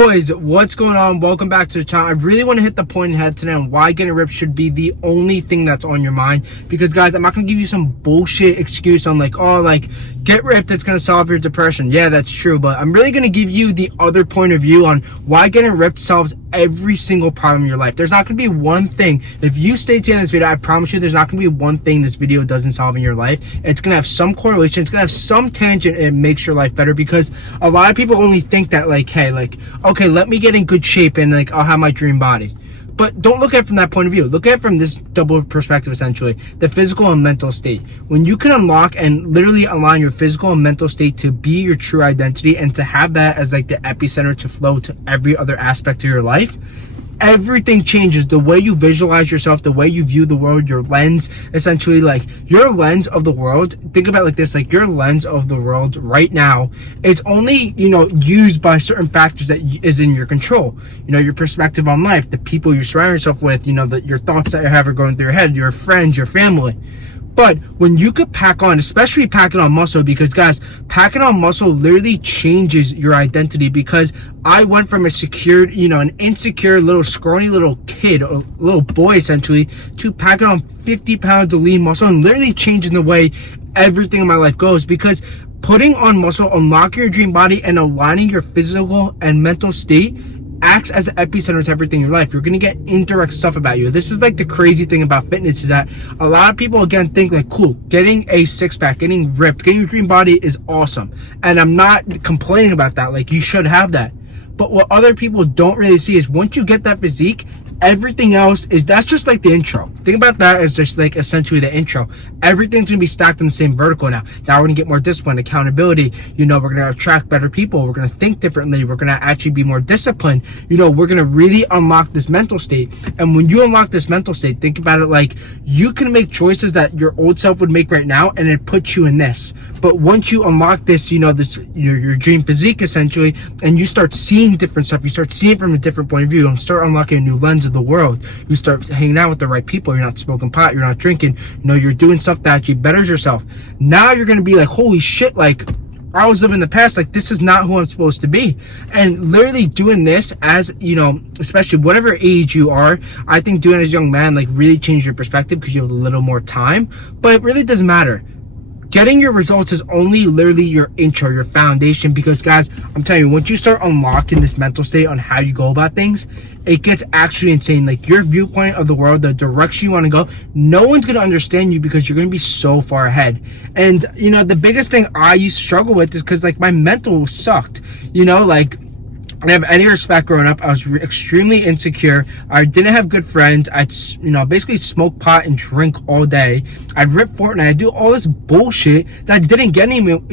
Boys, what's going on? Welcome back to the channel. I really want to hit the point ahead today on why getting ripped should be the only thing that's on your mind. Because guys, I'm not going to give you some bullshit excuse on get ripped, it's going to solve your depression. Yeah, that's true. But I'm really going to give you the other point of view on why getting ripped solves every single problem in your life. There's not going to be one thing. If you stay to the end of this video, I promise you there's not going to be one thing this video doesn't solve in your life. It's going to have some correlation. It's going to have some tangent, and it makes your life better, because a lot of people only think that okay, let me get in good shape and I'll have my dream body. But don't look at it from that point of view. Look at it from this double perspective, essentially. The physical and mental state. When you can unlock and literally align your physical and mental state to be your true identity and to have that as the epicenter to flow to every other aspect of your life, everything changes. The way you visualize yourself, the way you view the world, your lens, essentially, your lens of the world. Think about it like this, your lens of the world right now is only, used by certain factors that is in your control. Your perspective on life, the people you surround yourself with, your thoughts that you have are going through your head, your friends, your family. But when you could pack on, especially packing on muscle, because guys, packing on muscle literally changes your identity. Because I went from a secured, an insecure little scrawny little kid, a little boy essentially, to packing on 50 pounds of lean muscle and literally changing the way everything in my life goes. Because putting on muscle, unlocking your dream body, and aligning your physical and mental state acts as an epicenter to everything in your life. You're going to get indirect stuff about you. This is the crazy thing about fitness, is that a lot of people again think cool, getting a six-pack, getting ripped, getting your dream body is awesome. And I'm not complaining about that. You should have that. But what other people don't really see is once you get that physique, everything else that's just the intro. Think about that as just essentially the intro. Everything's gonna be stacked in the same vertical now. Now we're gonna get more discipline, accountability. We're gonna attract better people. We're gonna think differently. We're gonna actually be more disciplined. We're gonna really unlock this mental state. And when you unlock this mental state, think about it you can make choices that your old self would make right now, and it puts you in this. But once you unlock this, your dream physique essentially, and you start seeing different stuff, you start seeing it from a different point of view, and start unlocking a new lens of the world. You start hanging out with the right people. You're not smoking pot, you're not drinking, you're doing stuff that actually betters yourself. Now you're gonna be holy shit, I was living the past, this is not who I'm supposed to be. And literally doing this as, especially whatever age you are, I think doing it as a young man, really changes your perspective because you have a little more time. But it really doesn't matter. Getting your results is only literally your intro, your foundation. Because guys, I'm telling you, once you start unlocking this mental state on how you go about things, it gets actually insane. Your viewpoint of the world, the direction you want to go, no one's going to understand you because you're going to be so far ahead. And the biggest thing I used to struggle with is because my mental sucked. I didn't have any respect growing up. I was extremely insecure. I didn't have good friends. I'd, basically smoke pot and drink all day. I'd rip Fortnite. I'd do all this bullshit that didn't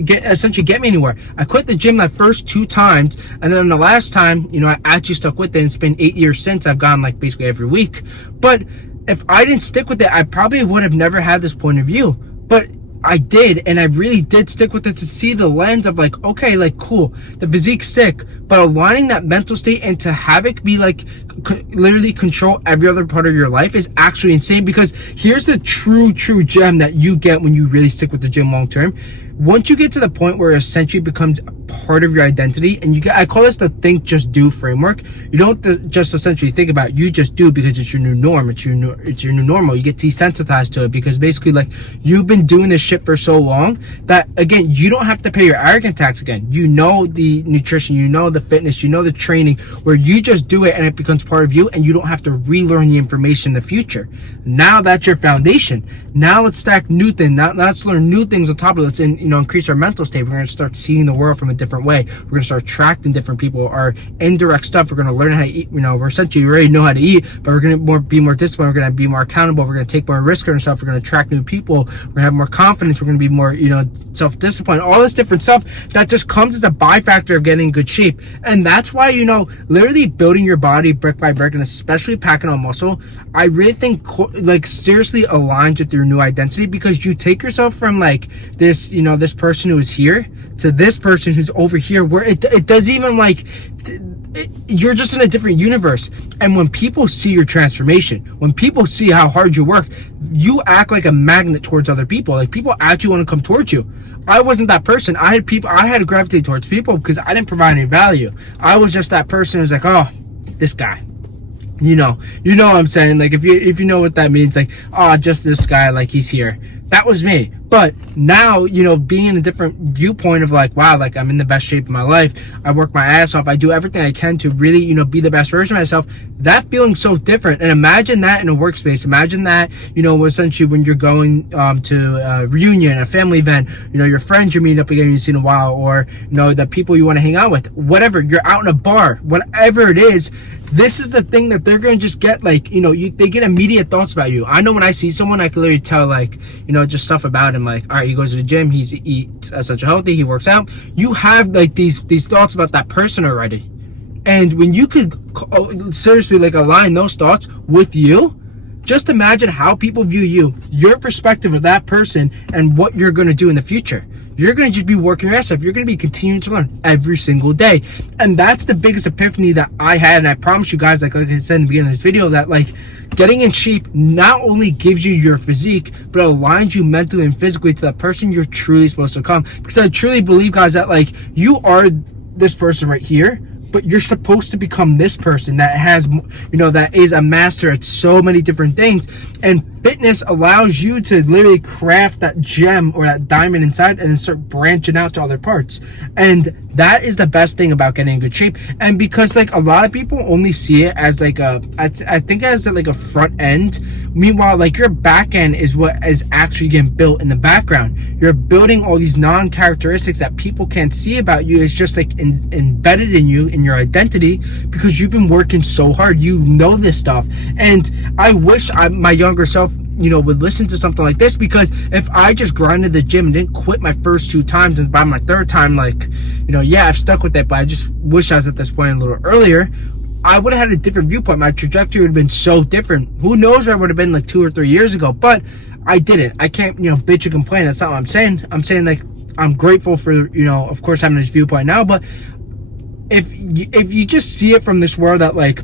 essentially get me anywhere. I quit the gym my first 2 times, and then the last time, I actually stuck with it. And it's been 8 years since I've gone basically every week. But if I didn't stick with it, I probably would have never had this point of view. But I did, and I really did stick with it to see the lens of okay, cool, the physique's sick, but aligning that mental state and to have it be literally control every other part of your life is actually insane. Because here's the true gem that you get when you really stick with the gym long term. Once you get to the point where it essentially becomes part of your identity, and I call this the think, just do framework. You don't just essentially think about it, you just do, because it's your new norm. It's your new normal. You get desensitized to it because basically you've been doing this shit for so long that again, you don't have to pay your arrogant tax again. The nutrition, the fitness, the training, where you just do it and it becomes part of you, and you don't have to relearn the information in the future. Now that's your foundation. Now let's stack new things. Now let's learn new things on top of it. Let's increase our mental state. We're going to start seeing the world from a different way. We're going to start attracting different people. Our indirect stuff, we're going to learn how to eat. We're essentially already know how to eat, but we're going to be more disciplined. We're going to be more accountable. We're going to take more risk on ourselves. We're going to attract new people. We're going to have more confidence. We're going to be more, self-disciplined. All this different stuff that just comes as a byfactor of getting in good shape. And that's why, literally building your body brick by brick, and especially packing on muscle, I really think seriously aligns with your new identity, because you take yourself from this, this person who is here to this person who's over here, where it doesn't even you're just in a different universe. And when people see your transformation, when people see how hard you work, you act like a magnet towards other people. Like, people actually want to come towards you. I wasn't that person. I had to gravitate towards people because I didn't provide any value. I was just that person who's like, oh, this guy. You know what I'm saying? Like, if you know what that means, like, oh, just this guy, like, he's here. That was me. But now, being in a different viewpoint of like, wow, like, I'm in the best shape of my life. I work my ass off. I do everything I can to really, be the best version of myself. That feeling's so different. And imagine that in a workspace. Imagine that, essentially when you're going to a reunion, a family event, your friends you're meeting up again you've seen in a while, or, the people you want to hang out with, whatever, you're out in a bar, whatever it is. This is the thing that they're going to just get, like, they get immediate thoughts about you. I know when I see someone, I can literally tell, like, just stuff about him. Like, all right, he goes to the gym, he eats such a healthy, he works out. You have, like, these thoughts about that person already. And when you could seriously, like, align those thoughts with you, just imagine how people view you, your perspective of that person, and what you're going to do in the future. You're going to just be working your ass off. You're going to be continuing to learn every single day. And that's the biggest epiphany that I had. And I promise you guys, like I said in the beginning of this video, that, like, getting in shape not only gives you your physique, but it aligns you mentally and physically to that person you're truly supposed to become. Because I truly believe, guys, that, like, you are this person right here, but you're supposed to become this person that has, that is a master at so many different things. And fitness allows you to literally craft that gem or that diamond inside and then start branching out to other parts. And that is the best thing about getting in good shape. And because, like, a lot of people only see it as like I think as like a front end. Meanwhile, like, your back end is what is actually getting built in the background. You're building all these non-characteristics that people can't see about you. It's just like embedded in you, in your identity, because you've been working so hard. You know this stuff. And I wish my younger self would listen to something like this, because if I just grinded the gym and didn't quit my first 2 times, and by my 3rd time, like, yeah, I've stuck with it, but I just wish I was at this point a little earlier, I would have had a different viewpoint. My trajectory would have been so different. Who knows where I would have been like 2 or 3 years ago, but I didn't. I can't, bitch and complain. That's not what I'm saying. I'm saying, like, I'm grateful for, of course, having this viewpoint now, but if you just see it from this world that, like,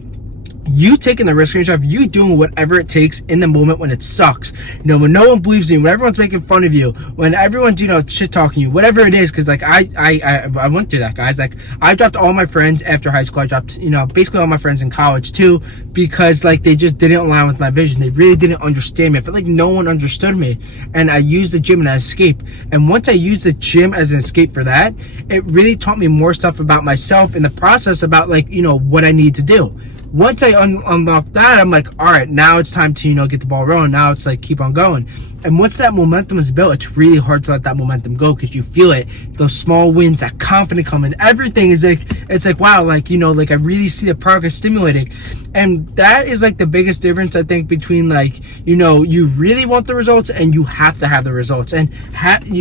you taking the risk on yourself, you doing whatever it takes in the moment when it sucks, when no one believes in you, when everyone's making fun of you, when everyone's, shit talking you, whatever it is. Because, like, I went through that, guys. Like, I dropped all my friends after high school. I dropped, basically all my friends in college too, because, like, they just didn't align with my vision. They really didn't understand me. I felt like no one understood me, and I used the gym as an escape. And once I used the gym as an escape for that, it really taught me more stuff about myself in the process, about, like, what I need to do. Once I unlocked that, I'm like, all right, now it's time to, get the ball rolling. Now it's like, keep on going. And once that momentum is built, it's really hard to let that momentum go, because you feel it. Those small wins, that confidence coming, everything is like, it's like, wow, like, like, I really see the progress stimulating. And that is, like, the biggest difference, I think, between, like, you really want the results and you have to have the results. And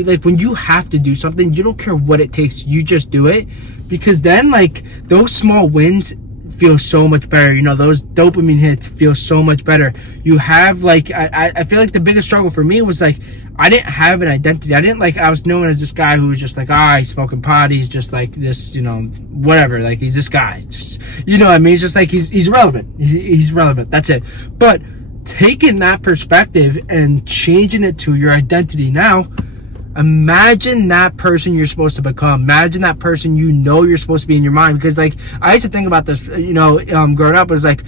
like, when you have to do something, you don't care what it takes. You just do it, because then, like, those small wins feel so much better. Those dopamine hits feel so much better. You have, like, I feel like the biggest struggle for me was, like, I didn't have an identity. I was known as this guy who was just like, he's smoking pot, he's just like this, whatever, like, he's this guy, just, what I mean? It's just like, he's relevant. He's relevant. That's it. But taking that perspective and changing it to your identity now, imagine that person you're supposed to become. Imagine that person you're supposed to be in your mind. Because, like, I used to think about this, growing up, was like,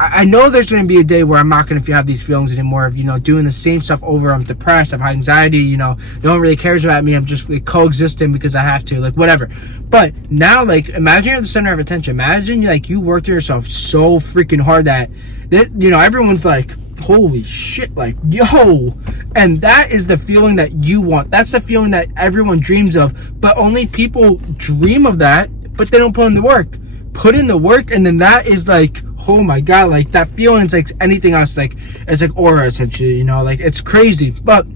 I know there's going to be a day where I'm not going to have these feelings anymore of, doing the same stuff over. I'm depressed, I have anxiety, no one really cares about me. I'm just, like, coexisting because I have to, like, whatever. But now, like, imagine you're the center of attention. Imagine, like, you worked yourself so freaking hard that, everyone's like, holy shit, like, yo. And that is the feeling that you want. That's the feeling that everyone dreams of. But only people dream of that, but they don't put in the work. Put in the work, and then that is like, oh my god, like, that feeling is like anything else. Like, it's like aura, essentially, like, it's crazy. But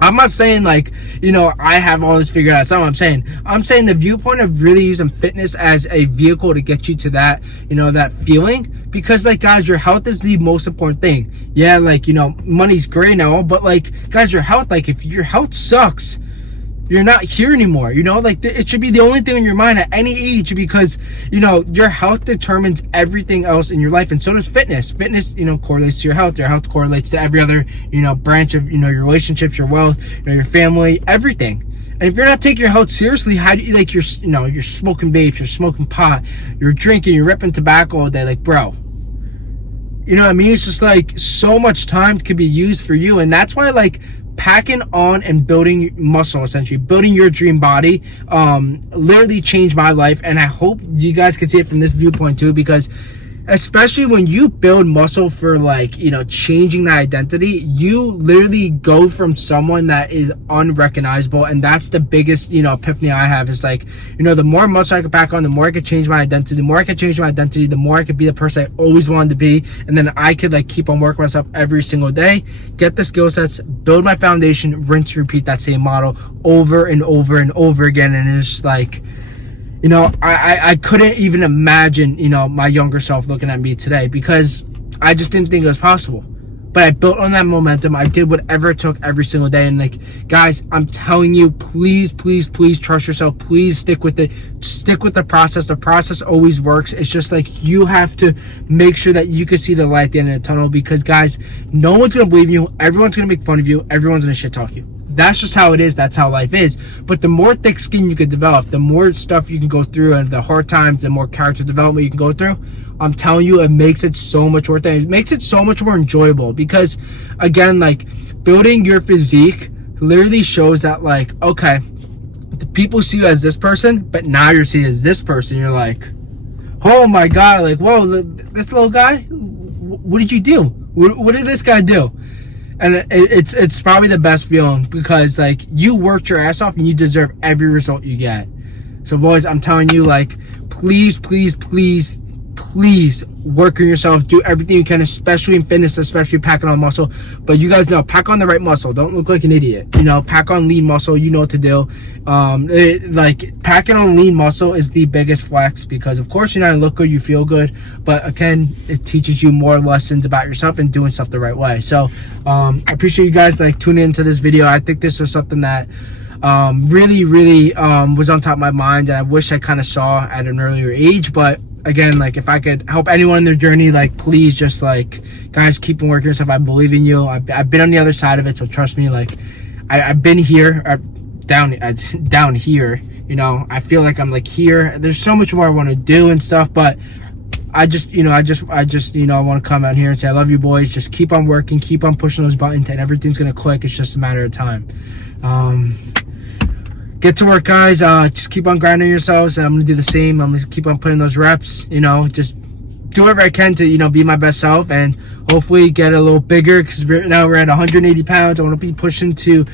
I'm not saying, like, I have all this figured out. That's not what I'm saying. I'm saying the viewpoint of really using fitness as a vehicle to get you to that, that feeling. Because, like, guys, your health is the most important thing. Yeah, like, money's great now, but, like, guys, your health, like, if your health sucks, you're not here anymore. You know, like it should be the only thing on your mind at any age, because, you know, your health determines everything else in your life. And so does fitness. Fitness, you know, correlates to your health. Your health correlates to every other, you know, branch of, you know, your relationships, your wealth, you know, your family, everything. And if you're not taking your health seriously, how do you, like, you're smoking vapes, you're smoking pot, you're drinking, you're ripping tobacco all day, like, bro, you know what I mean? It's just like so much time could be used for you. And that's why, like, packing on and building muscle, essentially building your dream body, literally changed my life. And I hope you guys can see it from this viewpoint too, because especially when you build muscle for, like, you know, changing that identity, you literally go from someone that is unrecognizable. And that's the biggest, you know, epiphany I have, is like, you know, the more muscle I could pack on, the more I could change my identity. The more I could change my identity, the more I could be the person I always wanted to be. And then I could, like, keep on working myself every single day, get the skill sets, build my foundation, rinse, repeat that same model over and over and over again. And it's just like, you know, I couldn't even imagine, you know, my younger self looking at me today, because I just didn't think it was possible. But I built on that momentum. I did whatever it took every single day. And, like, guys, I'm telling you, please, please, please trust yourself. Please stick with it. Stick with the process. The process always works. It's just like, you have to make sure that you can see the light at the end of the tunnel, because, guys, no one's going to believe you. Everyone's going to make fun of you. Everyone's going to shit talk you. That's just how it is. That's how life is. But the more thick skin you can develop, the more stuff you can go through, and the hard times, the more character development you can go through, I'm telling you, it makes it so much worth it. It makes it so much more enjoyable, because, again, like, building your physique literally shows that, like, okay, the people see you as this person, but now you're seen as this person. You're like, oh my God, like, whoa, this little guy, what did you do? What did this guy do? And it's probably the best feeling, because, like, you worked your ass off and you deserve every result you get. So, boys, I'm telling you, like, please, please, please, please work on yourself. Do everything you can, especially in fitness, especially packing on muscle. But you guys know, pack on the right muscle. Don't look like an idiot. You know, pack on lean muscle. You know what to do. Like, packing on lean muscle is the biggest flex, because, of course, you're not gonna look good, you feel good, but again, it teaches you more lessons about yourself and doing stuff the right way. So, I appreciate you guys, like, tuning into this video. I think this was something that really was on top of my mind, and I wish I kind of saw at an earlier age. But again, like, if I could help anyone in their journey, like, please just, like, guys, keep on working yourself. I believe in you. I've been on the other side of it, so trust me. Like, I've been here, down here, you know. I feel like I'm, like, here. There's so much more I want to do and stuff, but I just you know, I want to come out here and say I love you, boys. Just keep on working, keep on pushing those buttons, and everything's gonna click. It's just a matter of time. Get to work, guys. Just keep on grinding yourselves. I'm gonna do the same. I'm gonna keep on putting those reps, you know, just do whatever I can to, you know, be my best self, and hopefully get a little bigger, because now we're at 180 pounds. I want to be pushing to,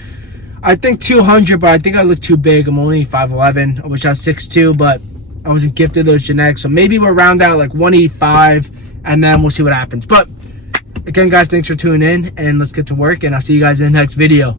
I think, 200, but I think I look too big. I'm only 5'11". I wish I was 6'2", but I wasn't gifted those genetics. So maybe we'll round out like 185, and then we'll see what happens. But again, guys, thanks for tuning in, and let's get to work, and I'll see you guys in the next video.